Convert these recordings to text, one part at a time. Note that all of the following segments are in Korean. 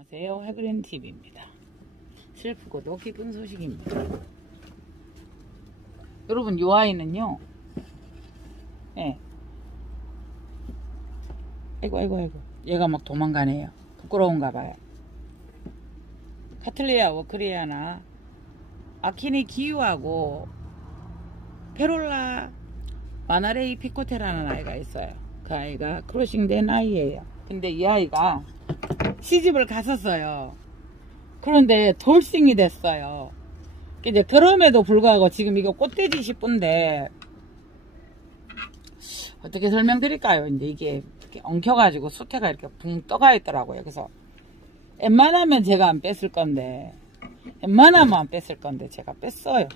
안녕하세요, 해그린TV입니다. 슬프고도 기쁜 소식입니다. 여러분, 이 아이는요, 아이고 얘가 막 도망가네요. 부끄러운가 봐요. 카틀리아 워크리아나 아키니 기유하고 페롤라 마나레이 피코테라는 아이가 있어요. 그 아이가 크로싱 된 아이예요. 근데 이 아이가 시집을 갔었어요. 그런데 돌싱이 됐어요. 이제 그럼에도 불구하고 지금 이거 꽃돼지 싶은데 어떻게 설명드릴까요? 이제 이게 이렇게 엉켜가지고 수태가 이렇게 붕 떠가 있더라고요. 그래서 웬만하면 제가 안 뺐을 건데, 제가 뺐어요.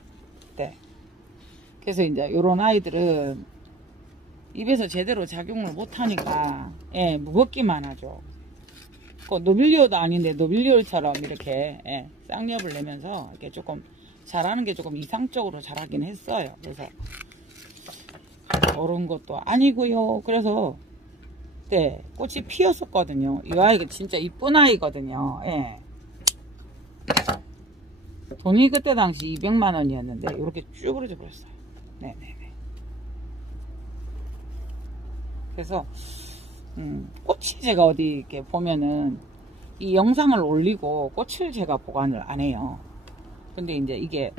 네. 그래서 이제 요런 아이들은 입에서 제대로 작용을 못하니까 무겁기만 하죠. 노빌리오도 아닌데 노빌리오처럼 이렇게 쌍엽을 내면서 이렇게 조금 자라는 게 조금 이상적으로 자라긴 했어요. 그래서 그런 것도 아니고요. 그래서 꽃이 피었었거든요. 이 아이가 진짜 이쁜 아이거든요. 돈이 그때 당시 200만원이었는데 이렇게 쭈그러져 버렸어요. 네네네. 그래서 꽃이 제가 어디 이렇게 보면은 이 영상을 올리고 꽃을 제가 보관을 안 해요. 근데 이제 이게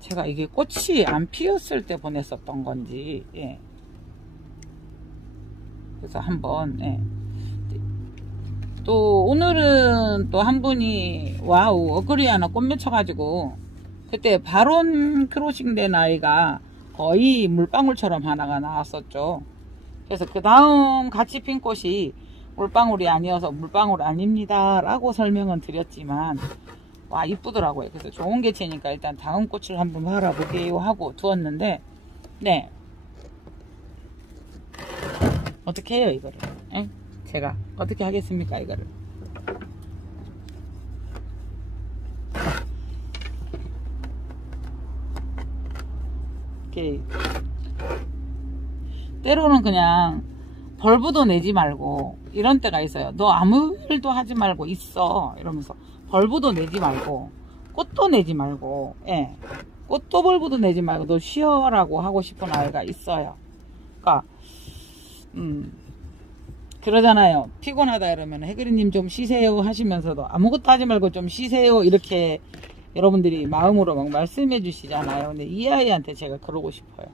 제가 이게 꽃이 안 피었을 때 보냈었던 건지 그래서 한번 또 오늘은 또 한 분이 와우 어그리아나 꽃 맺혀가지고 그때 바론 크로싱 된 아이가 거의 물방울처럼 하나가 나왔었죠. 그래서 그 다음 같이 핀 꽃이 물방울이 아니어서 물방울 아닙니다 라고 설명은 드렸지만 와 이쁘더라고요. 그래서 좋은 개체니까 일단 다음 꽃을 한번 바라볼게요 하고 두었는데 어떻게 해요 이거를? 제가 어떻게 하겠습니까 이거를? 이렇게 때로는 그냥 벌브도 내지 말고 이런 때가 있어요. 너 아무 일도 하지 말고 있어 이러면서 벌브도 내지 말고 꽃도 내지 말고 꽃도 벌브도 내지 말고 너 쉬어라고 하고 싶은 아이가 있어요. 그러니까 그러잖아요. 피곤하다 이러면 해그리님 좀 쉬세요 하시면서도 아무것도 하지 말고 좀 쉬세요 이렇게 여러분들이 마음으로 막 말씀해 주시잖아요. 근데 이 아이한테 제가 그러고 싶어요.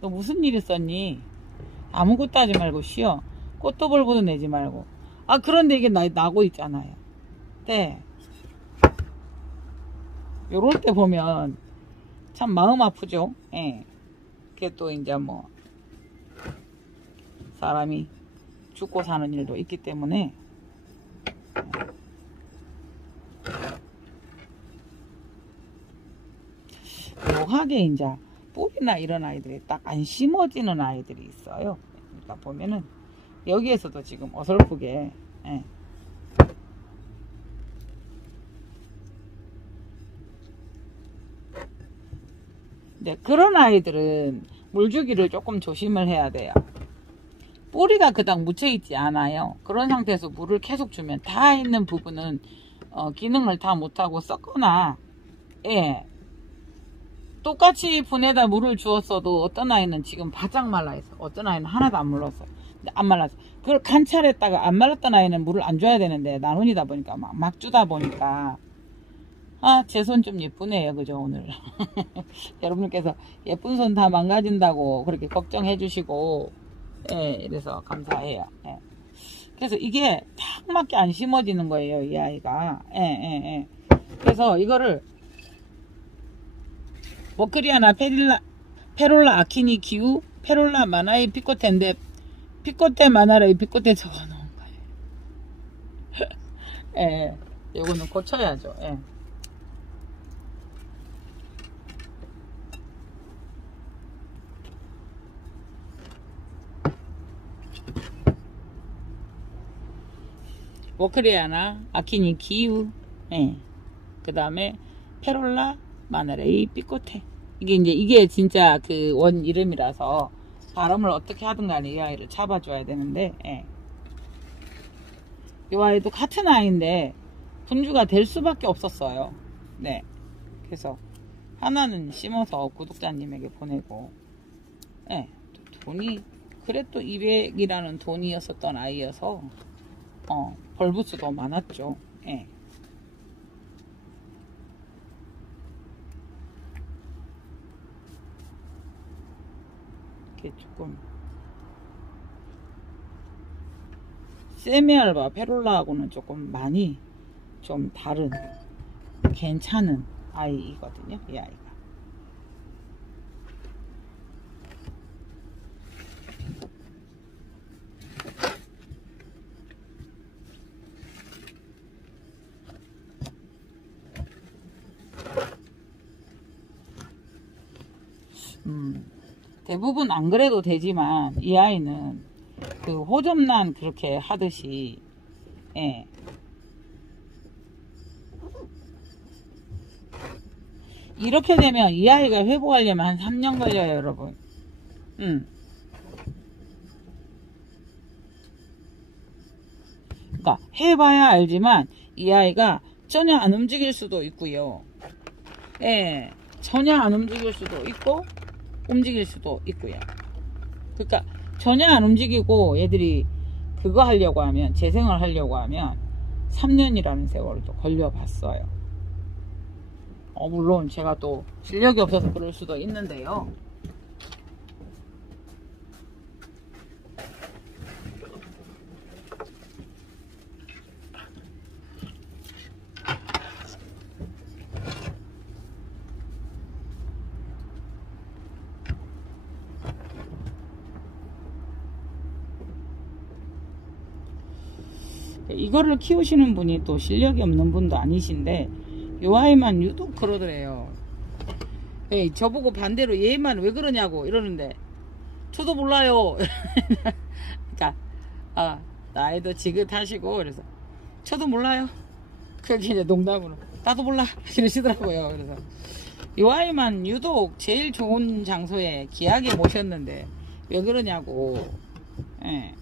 너 무슨 일 있었니? 아무것도 하지 말고 쉬어. 꽃도 벌브도 내지 말고. 아 그런데 이게 나고 있잖아요. 요럴 때 보면 참 마음 아프죠. 그게 또 이제 뭐 사람이 죽고 사는 일도 있기 때문에 묘하게 이제 뿌리나 이런 아이들이 딱 안 심어지는 아이들이 있어요. 그러니까 보면은 여기에서도 지금 어설프게 그런 아이들은 물주기를 조금 조심을 해야 돼요. 뿌리가 그닥 묻혀있지 않아요. 그런 상태에서 물을 계속 주면 다 있는 부분은 기능을 다 못하고 썩거나 똑같이 분에다 물을 주었어도 어떤 아이는 지금 바짝 말라있어. 어떤 아이는 하나도 안 말랐어요. 안 말랐어. 그걸 관찰했다가 안 말랐던 아이는 물을 안 줘야 되는데 나눈이다 보니까 막 주다 보니까 제 손 좀 예쁘네요. 그죠 오늘. 여러분께서 예쁜 손 다 망가진다고 그렇게 걱정해 주시고 이래서 감사해요. 그래서 이게 딱 맞게 안 심어지는 거예요. 이 아이가. 그래서 이거를 워크리아나 페롤라 아키니 기우 페롤라 마나이 피코테인데 피코테 마나라이 피코테 적어놓은 거예요. 요거는 고쳐야죠. 워크리아나 아키니 기우 그 다음에 페롤라 마나레이 피코테 이게 진짜 그 원 이름이라서 발음을 어떻게 하든 간에 이 아이를 잡아줘야 되는데 이 아이도 같은 아이인데 분주가 될 수밖에 없었어요. 네. 그래서 하나는 심어서 구독자님에게 보내고, 네. 돈이, 그래도 200이라는 돈이었었던 아이여서, 벌부스도 많았죠. 네. 이렇게 조금, 세미알바 페롤라하고는 조금 많이 좀 다른 괜찮은 아이거든요. 이 아이가. 대부분 안 그래도 되지만 이 아이는 그 호접란 그렇게 하듯이, 예. 이렇게 되면 이 아이가 회복하려면 한 3년 걸려요, 여러분. 그러니까 해봐야 알지만 이 아이가 전혀 안 움직일 수도 있고요. 예, 전혀 안 움직일 수도 있고 움직일 수도 있고요. 그러니까 전혀 안 움직이고 얘들이 그거 하려고 하면, 재생을 하려고 하면 3년이라는 세월을 또 걸려봤어요. 물론 제가 또 실력이 없어서 그럴 수도 있는데요. 이거를 키우시는 분이 또 실력이 없는 분도 아니신데 요 아이만 유독 그러더래요. 에이, 저보고 반대로 얘만 왜 그러냐고 이러는데 저도 몰라요. 그러니까 나이도 지긋하시고 그래서 저도 몰라요. 그게 이제 농담으로 나도 몰라 이러시더라고요. 그래서 요 아이만 유독 제일 좋은 장소에 귀하게 모셨는데 왜 그러냐고. 예.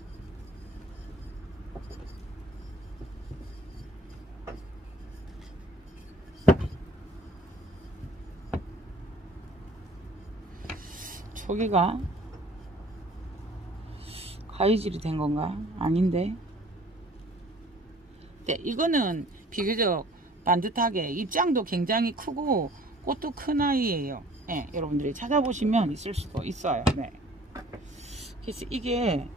저기가 가위질이 된 건가? 아닌데. 네, 이거는 비교적 반듯하게 입장도 굉장히 크고 꽃도 큰 아이예요. 네, 여러분들이 찾아보시면 있을 수도 있어요. 네. 그래서 이게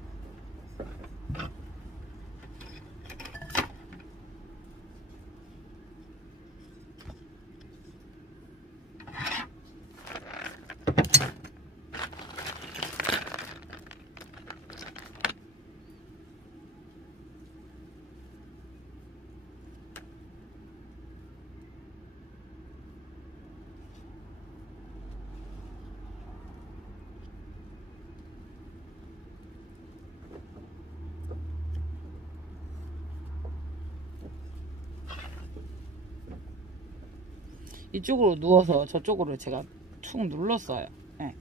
이쪽으로 누워서 저쪽으로 제가 툭 눌렀어요. 네.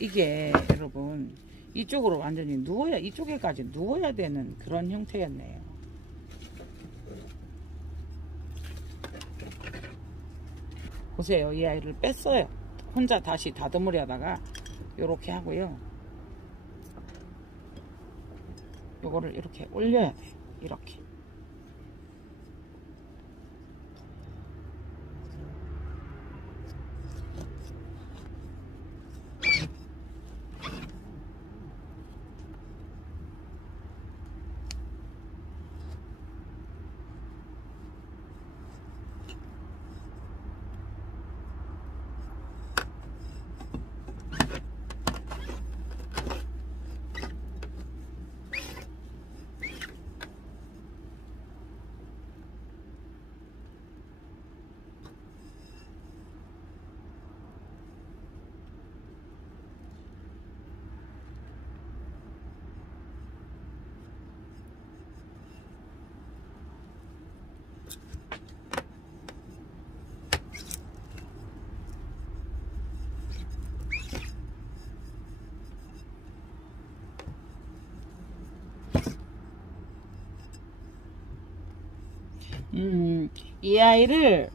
이게 여러분 이쪽으로 완전히 누워야, 이쪽에까지 누워야 되는 그런 형태였네요. 보세요. 이 아이를 뺐어요. 혼자 다시 다듬으려 하다가 요렇게 하고요. 요거를 이렇게 올려야 돼요. 이렇게. 이 아이를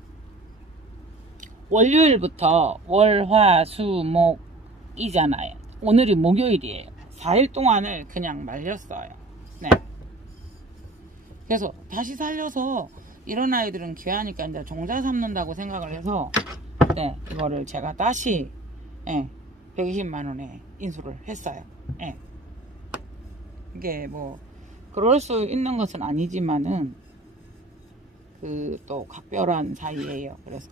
월요일부터 월, 화, 수, 목이잖아요. 오늘이 목요일이에요. 4일 동안을 그냥 말렸어요. 네. 그래서 다시 살려서 이런 아이들은 귀하니까 이제 종자 삼는다고 생각을 해서 네, 이거를 제가 다시 120만원에 인수를 했어요. 네. 이게 뭐 그럴 수 있는 것은 아니지만은 그 또 각별한 사이에요. 그래서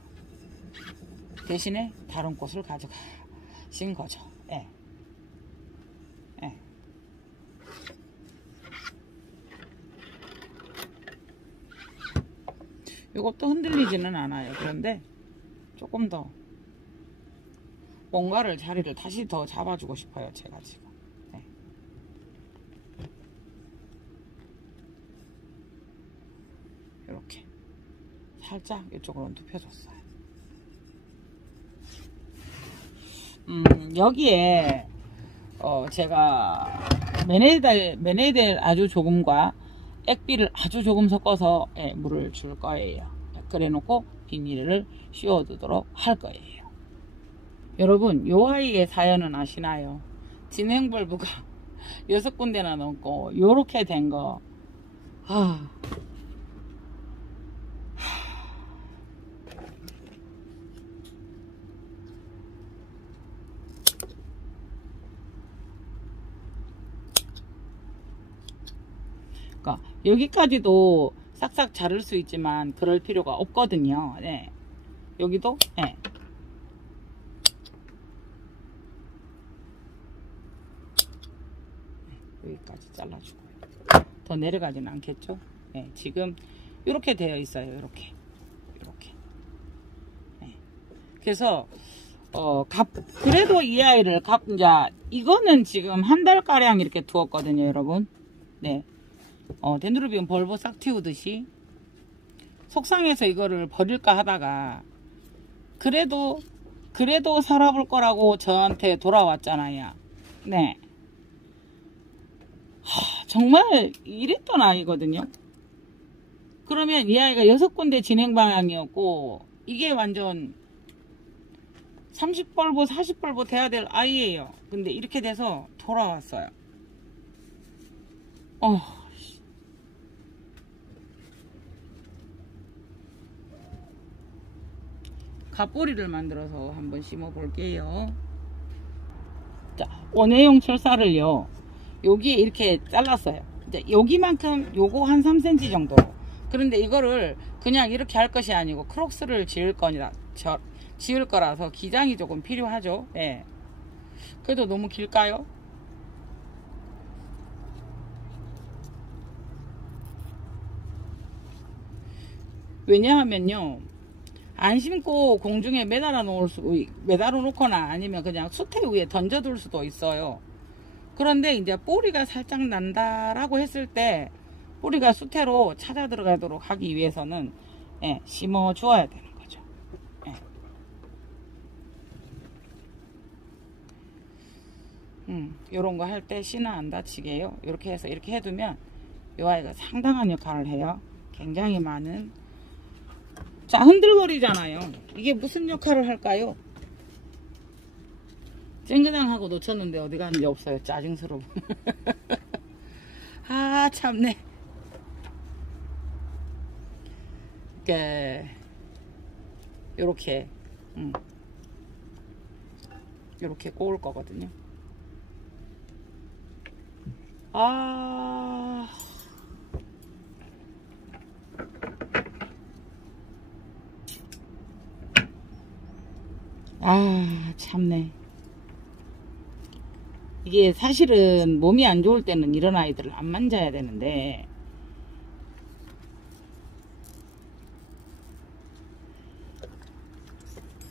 대신에 다른 꽃을 가져가신 거죠. 예. 예. 이것도 흔들리지는 않아요. 그런데 조금 더 뭔가를 자리를 다시 더 잡아주고 싶어요. 제가 지금. 예. 이렇게 살짝 이쪽으로 눕혀줬어요. 여기에 제가 메네델 아주 조금과 액비를 아주 조금 섞어서 물을 줄 거예요. 그래 놓고 비닐을 씌워 두도록 할 거예요. 여러분, 요 아이의 사연은 아시나요? 진행 벌브가 6군데나 넘고 요렇게 된 거. 그러니까 여기까지도 싹싹 자를 수 있지만 그럴 필요가 없거든요. 네. 여기도 네. 여기까지 잘라주고 더 내려가지는 않겠죠. 네. 지금 이렇게 되어 있어요. 이렇게 네. 그래서 그래도 이 아이를 이제 이거는 지금 한 달가량 이렇게 두었거든요. 여러분. 네. 덴드로비움 벌보 싹 틔우듯이 속상해서 이거를 버릴까 하다가 그래도 살아볼 거라고 저한테 돌아왔잖아요. 네. 정말 이랬던 아이거든요. 그러면 이 아이가 6군데 진행 방향이었고 이게 완전 30벌보 40벌보 돼야 될 아이예요. 근데 이렇게 돼서 돌아왔어요. 갓뿌리를 만들어서 한번 심어 볼게요. 자, 원예용 철사를요 여기에 이렇게 잘랐어요. 이제 여기만큼 요거 한 3cm 정도. 그런데 이거를 그냥 이렇게 할 것이 아니고 크록스를 지을 거라서 기장이 조금 필요하죠. 네. 그래도 너무 길까요? 왜냐하면요, 안 심고 공중에 매달아 놓거나 아니면 그냥 수태 위에 던져둘 수도 있어요. 그런데 이제 뿌리가 살짝 난다라고 했을 때 뿌리가 수태로 찾아 들어가도록 하기 위해서는 심어 주어야 되는 거죠. 요런 거 할 때 씨는 안 다치게요. 이렇게 해서 이렇게 해두면 이 아이가 상당한 역할을 해요. 굉장히 많은. 자, 흔들거리잖아요. 이게 무슨 역할을 할까요? 쨍그장하고 놓쳤는데 어디 갔는지 없어요. 짜증스러워. 아, 참네. 요렇게 요렇게 꼬을 거거든요. 참네. 이게 사실은 몸이 안 좋을 때는 이런 아이들을 안 만져야 되는데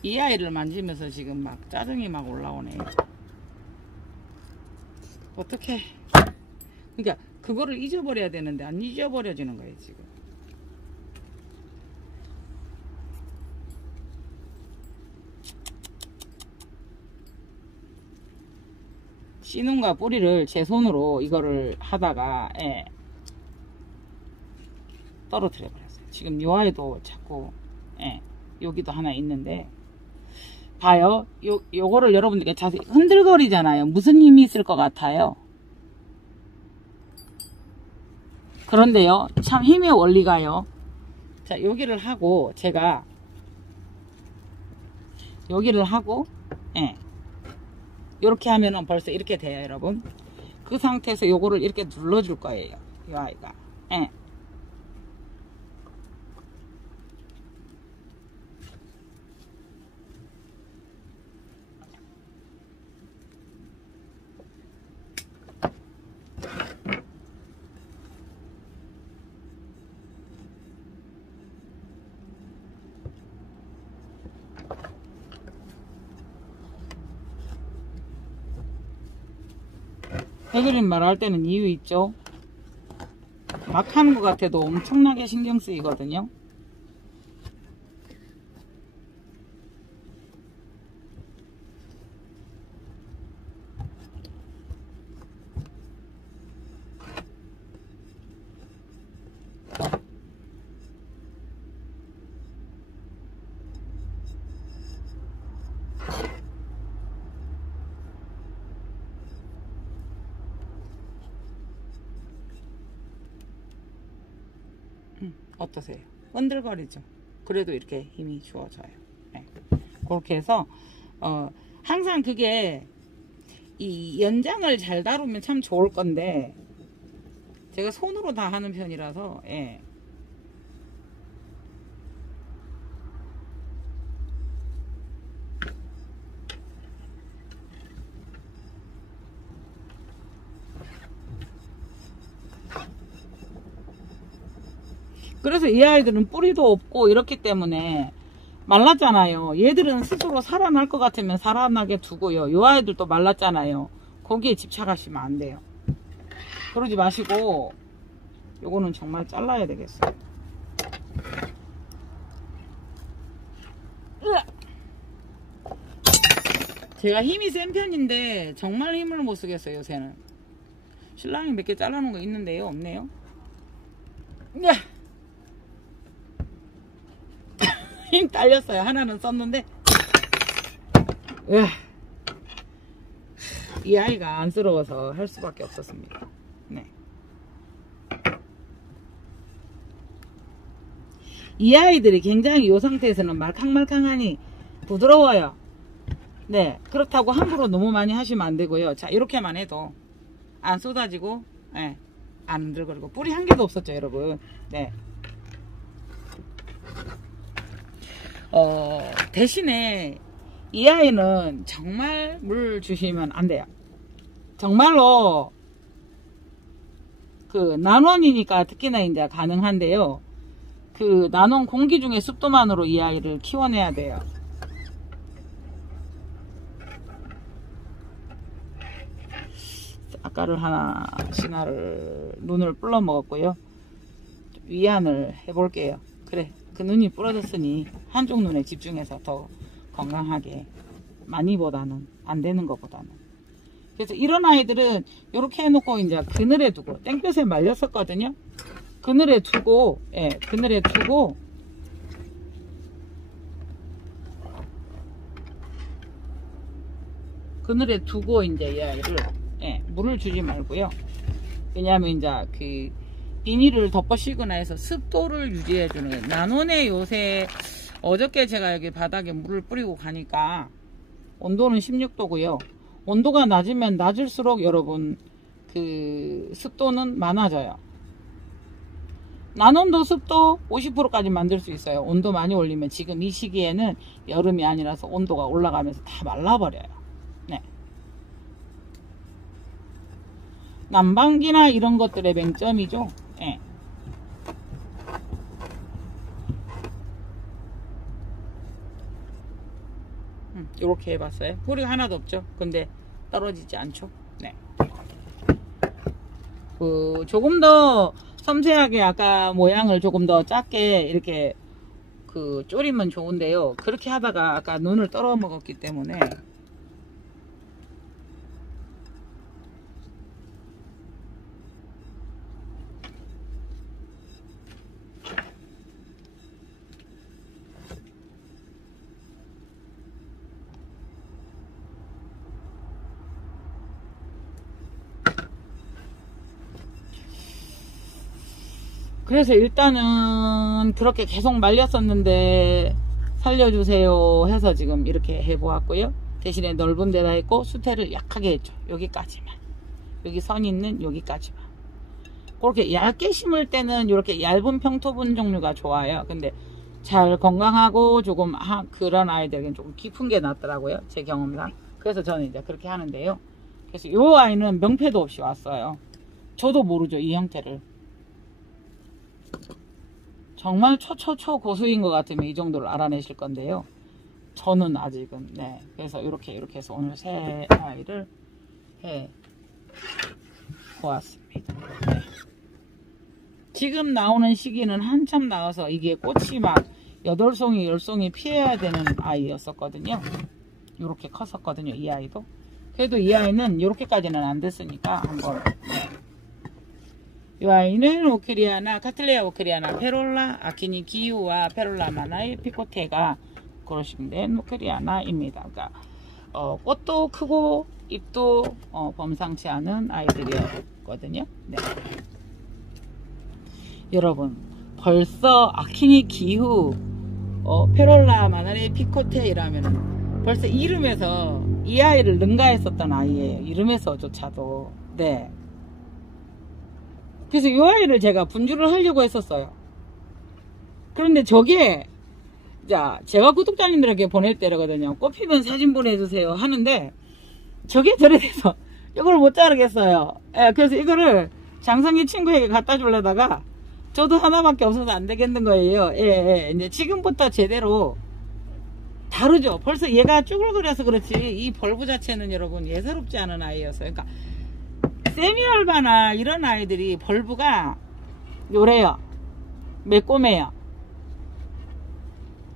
이 아이를 만지면서 지금 막 짜증이 막 올라오네. 어떡해. 그러니까 그거를 잊어버려야 되는데 안 잊어버려지는 거예요 지금. 씨눈과 뿌리를 제 손으로 이거를 하다가 떨어뜨려 버렸어요. 지금 요 아이도 자꾸 예, 여기도 하나 있는데 봐요. 요거를 여러분들께 자세히 흔들거리잖아요. 무슨 힘이 있을 것 같아요? 그런데요, 참 힘의 원리가요. 자, 여기를 하고 제가 여기를 하고 예, 이렇게 하면은 벌써 이렇게 돼요, 여러분. 그 상태에서 요거를 이렇게 눌러줄 거예요, 이 아이가. 예. 해그림 말할 때는 이유 있죠. 막 하는 것 같아도 엄청나게 신경 쓰이거든요. 어떠세요? 흔들거리죠. 그래도 이렇게 힘이 주어져요. 네. 그렇게 해서 항상 그게 이 연장을 잘 다루면 참 좋을 건데 제가 손으로 다 하는 편이라서 예. 그래서 이 아이들은 뿌리도 없고 이렇기 때문에 말랐잖아요. 얘들은 스스로 살아날 것 같으면 살아나게 두고요. 이 아이들도 말랐잖아요. 거기에 집착하시면 안 돼요. 그러지 마시고 요거는 정말 잘라야 되겠어요. 제가 힘이 센 편인데 정말 힘을 못 쓰겠어요, 요새는. 신랑이 몇 개 잘라놓은 거 있는데요, 없네요. 힘 딸렸어요. 하나는 썼는데 이 아이가 안쓰러워서 할 수밖에 없었습니다. 네. 이 아이들이 굉장히 이 상태에서는 말캉말캉하니 부드러워요. 네, 그렇다고 함부로 너무 많이 하시면 안 되고요. 자, 이렇게만 해도 안 쏟아지고 네, 안 흔들거리고 뿌리 한 개도 없었죠, 여러분. 네. 대신에 이 아이는 정말 물 주시면 안 돼요. 정말로 그 난원이니까 특히나 이제 가능한데요. 그 난원 공기 중에 습도만으로 이 아이를 키워내야 돼요. 아까를 하나 신화를 눈을 불러 먹었고요. 위안을 해볼게요. 그래, 그 눈이 부러졌으니 한쪽 눈에 집중해서 더 건강하게, 많이보다는 안 되는 것보다는. 그래서 이런 아이들은 이렇게 해놓고 이제 그늘에 두고, 땡볕에 말렸었거든요. 그늘에 두고, 예, 그늘에 두고 그늘에 두고 이제 이 아이를 예, 물을 주지 말고요. 왜냐하면 이제 그 비닐을 덮어 씌거나 해서 습도를 유지해주는 난원에 요새 어저께 제가 여기 바닥에 물을 뿌리고 가니까 온도는 16도고요. 온도가 낮으면 낮을수록 여러분 그 습도는 많아져요. 난온도 습도 50%까지 만들 수 있어요. 온도 많이 올리면 지금 이 시기에는 여름이 아니라서 온도가 올라가면서 다 말라버려요. 네. 난방기나 이런 것들의 맹점이죠. 네. 이렇게 해봤어요. 뿌리가 하나도 없죠. 근데 떨어지지 않죠. 네. 조금 더 섬세하게 아까 모양을 조금 더 작게 이렇게 졸이면 좋은데요. 그렇게 하다가 아까 눈을 떨어 먹었기 때문에 그래서 일단은 그렇게 계속 말렸었는데 살려주세요 해서 지금 이렇게 해보았고요. 대신에 넓은 데다 했고 수태를 약하게 했죠. 여기까지만, 여기 선 있는 여기까지만. 그렇게 얇게 심을 때는 이렇게 얇은 평토분 종류가 좋아요. 근데 잘 건강하고 조금 그런 아이들에게는 조금 깊은 게 낫더라고요, 제 경험상. 그래서 저는 이제 그렇게 하는데요. 그래서 이 아이는 명패도 없이 왔어요. 저도 모르죠, 이 형태를. 정말 초초초 고수인 것 같으면 이 정도를 알아내실 건데요. 저는 아직은, 네. 그래서 이렇게 해서 오늘 새 아이를 해 보았습니다. 네. 지금 나오는 시기는 한참 나와서 이게 꽃이 막 8송이 10송이 피해야 되는 아이였었거든요. 이렇게 컸었거든요, 이 아이도. 그래도 이 아이는 이렇게까지는 안 됐으니까 한번, 네. 이 아이는 오크리아나, 카틀레아 오크리아나, 페롤라, 아키니 기우와 페롤라 마나의 피코테가 그러시면 오크리아나입니다. 그러니까 꽃도 크고 잎도 범상치 않은 아이들이었거든요. 네. 여러분, 벌써 아키니 기후, 페롤라 마나의 피코테 이라면은 벌써 이름에서 이 아이를 능가했었던 아이예요. 이름에서조차도. 네. 그래서 이 아이를 제가 분주를 하려고 했었어요. 그런데 저게, 자, 제가 구독자님들에게 보낼 때거든요. 꽃피면 사진 보내주세요 하는데, 저게 저래 돼서 이걸 못 자르겠어요. 예, 그래서 이거를 장성기 친구에게 갖다 주려다가, 저도 하나밖에 없어서 안 되겠는 거예요. 예, 이제 지금부터 제대로 다르죠. 벌써 얘가 쭈글거려서 그렇지, 이 벌브 자체는 여러분 예사롭지 않은 아이였어요. 그러니까, 세미알바나 이런 아이들이 벌브가 요래요. 매꼬매요.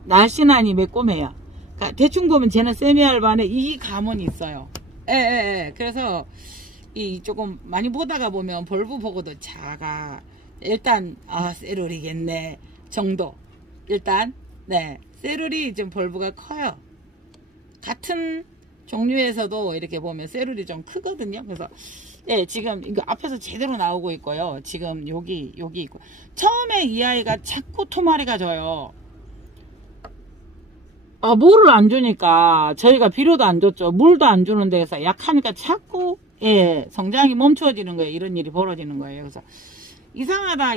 날씬하니 매꼬매요. 그러니까 대충 보면 쟤는 세미알바에 이 감은 있어요. 예. 그래서 이 조금 많이 보다가 보면 벌브 보고도 작아. 일단 세룰이겠네 정도. 일단 네, 세룰이 좀 벌브가 커요. 같은 종류에서도 이렇게 보면 세룰이 좀 크거든요. 그래서 예, 지금 이거 앞에서 제대로 나오고 있고요. 지금 여기 있고. 처음에 이 아이가 자꾸 토마리가 져요. 물을 안 주니까 저희가 비료도 안 줬죠. 물도 안 주는 데서 약하니까 자꾸 성장이 멈춰지는 거예요. 이런 일이 벌어지는 거예요. 그래서 이상하다.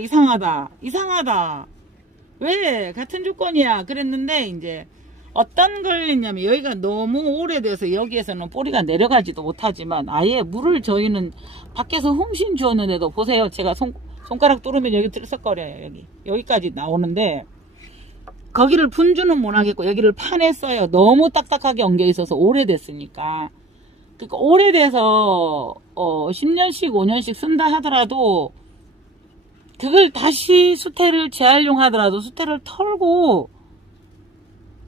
왜 같은 조건이야 그랬는데, 이제 어떤 걸 했냐면 여기가 너무 오래돼서 여기에서는 뿌리가 내려가지도 못하지만 아예 물을 저희는 밖에서 훔신 주었는데도 보세요. 제가 손가락 뚫으면 여기 들썩거려요. 여기까지 나오는데 거기를 분주는 못하겠고 여기를 파냈어요. 너무 딱딱하게 엉겨 있어서 오래됐으니까. 그러니까 오래돼서 10년씩 5년씩 쓴다 하더라도 그걸 다시 수태를 재활용하더라도 수태를 털고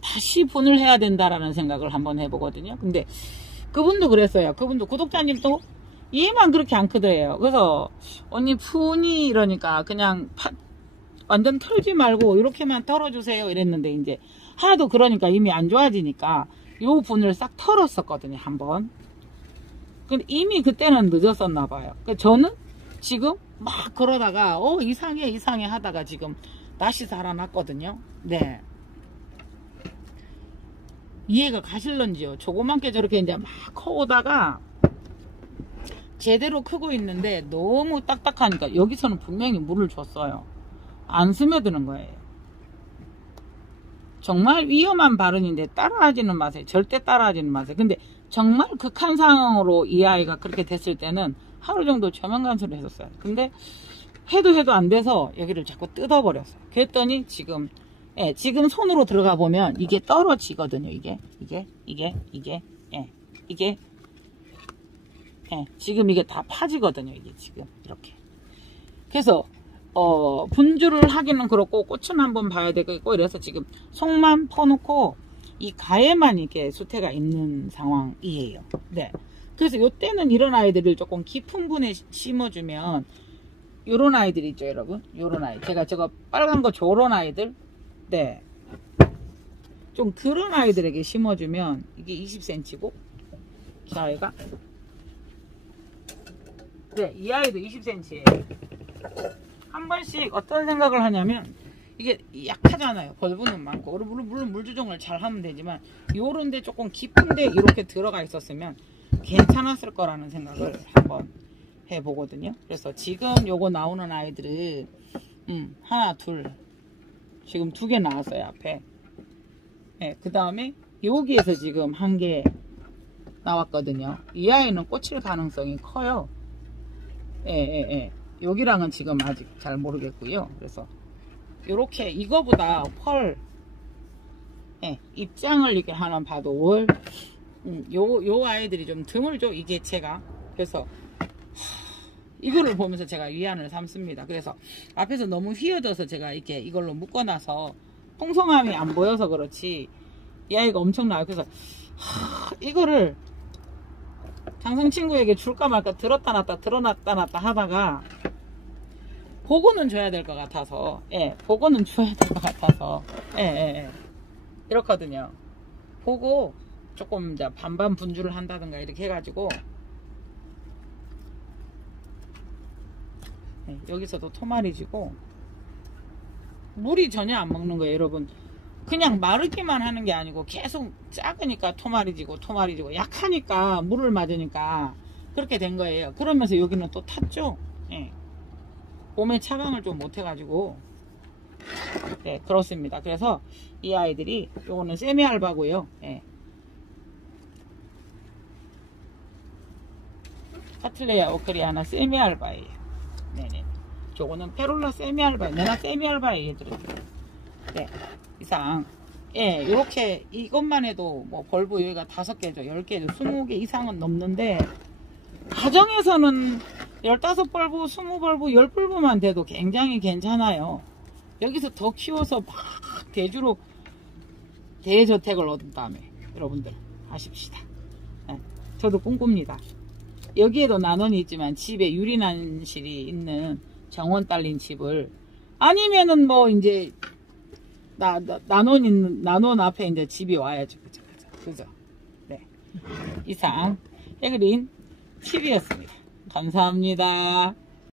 다시 분을 해야 된다라는 생각을 한번 해보거든요. 근데 그분도 그랬어요. 그분도 구독자님도 얘만 그렇게 안 크더래요. 그래서 언니 푸니 이러니까 그냥 완전 털지 말고 이렇게만 털어주세요 이랬는데, 이제 하나도 그러니까 이미 안 좋아지니까 요 분을 싹 털었었거든요, 한번. 근데 이미 그때는 늦었었나 봐요. 저는 지금 막 그러다가 이상해 하다가 지금 다시 살아났거든요. 네. 이해가 가실런지요? 조그맣게 저렇게 이제 막 커오다가 제대로 크고 있는데 너무 딱딱하니까 여기서는 분명히 물을 줬어요. 안 스며드는 거예요. 정말 위험한 발언인데 따라하지는 마세요. 절대 따라하지는 마세요. 근데 정말 극한 상황으로 이 아이가 그렇게 됐을 때는 하루 정도 조명 간수를 했었어요. 근데 해도 안 돼서 여기를 자꾸 뜯어버렸어요. 그랬더니 지금 손으로 들어가 보면 이게 떨어지거든요. 이게 지금 이게 다 파지거든요. 이게 지금 이렇게. 그래서 분주를 하기는 그렇고 꽃은 한번 봐야 되겠고, 이래서 지금 속만 퍼놓고 이 가에만 이렇게 수태가 있는 상황이에요. 네. 그래서 요때는 이런 아이들을 조금 깊은 분에 심어주면, 요런 아이들 있죠, 여러분. 요런 아이. 제가 저거 빨간 거 저런 아이들. 네. 좀 그런 아이들에게 심어주면 이게 20cm고, 이 아이가. 네, 이 아이도 20cm예요. 한 번씩 어떤 생각을 하냐면 이게 약하잖아요. 벌브는 많고 물론 물 조정을 잘 하면 되지만 요런데 조금 깊은데 이렇게 들어가 있었으면 괜찮았을 거라는 생각을 한번 해보거든요. 그래서 지금 요거 나오는 아이들은 하나 둘 지금 2개 나왔어요 앞에. 네, 그 다음에 여기에서 지금 1개 나왔거든요. 이 아이는 꽂힐 가능성이 커요. 여기랑은 지금 아직 잘 모르겠고요. 그래서 요렇게 이거보다 펄 입장을 이렇게 하나 봐도 월 요 아이들이 좀 드물죠 이 개체가. 그래서 이거를 보면서 제가 위안을 삼습니다. 그래서 앞에서 너무 휘어져서 제가 이렇게 이걸로 묶어놔서 풍성함이 안 보여서 그렇지 이 아이가 엄청 나요. 그래서 이거를 장성 친구에게 줄까 말까 들었다 놨다 하다가 보고는 줘야 될 것 같아서 보고는 줘야 될 것 같아서 이렇거든요. 보고 조금 이제 반반 분주를 한다든가 이렇게 해가지고 여기서도 토마리지고 물이 전혀 안 먹는 거예요 여러분. 그냥 마르기만 하는 게 아니고 계속 작으니까 토마리지고 약하니까 물을 맞으니까 그렇게 된 거예요. 그러면서 여기는 또 탔죠. 봄에 차강을 좀 못해가지고 그렇습니다. 그래서 이 아이들이 요거는 세미알바고요. 카틀레아 오크리아나 세미알바예요. 네네. 저거는 페롤라 세미알바예요. 내가 세미알바예요 얘들은. 이상 요렇게 이것만 해도 뭐 벌브 여기가 5개죠 10개죠 20개 이상은 넘는데 가정에서는 15벌브 20벌브 10벌브만 돼도 굉장히 괜찮아요. 여기서 더 키워서 막 대주로 대저택을 얻은 다음에 여러분들 하십시다. 저도 꿈꿉니다. 여기에도 난원이 있지만 집에 유리난실이 있는 정원 딸린 집을 아니면은 뭐 이제 난원 앞에 이제 집이 와야죠. 그죠? 네. 이상 해그린 TV였습니다. 감사합니다.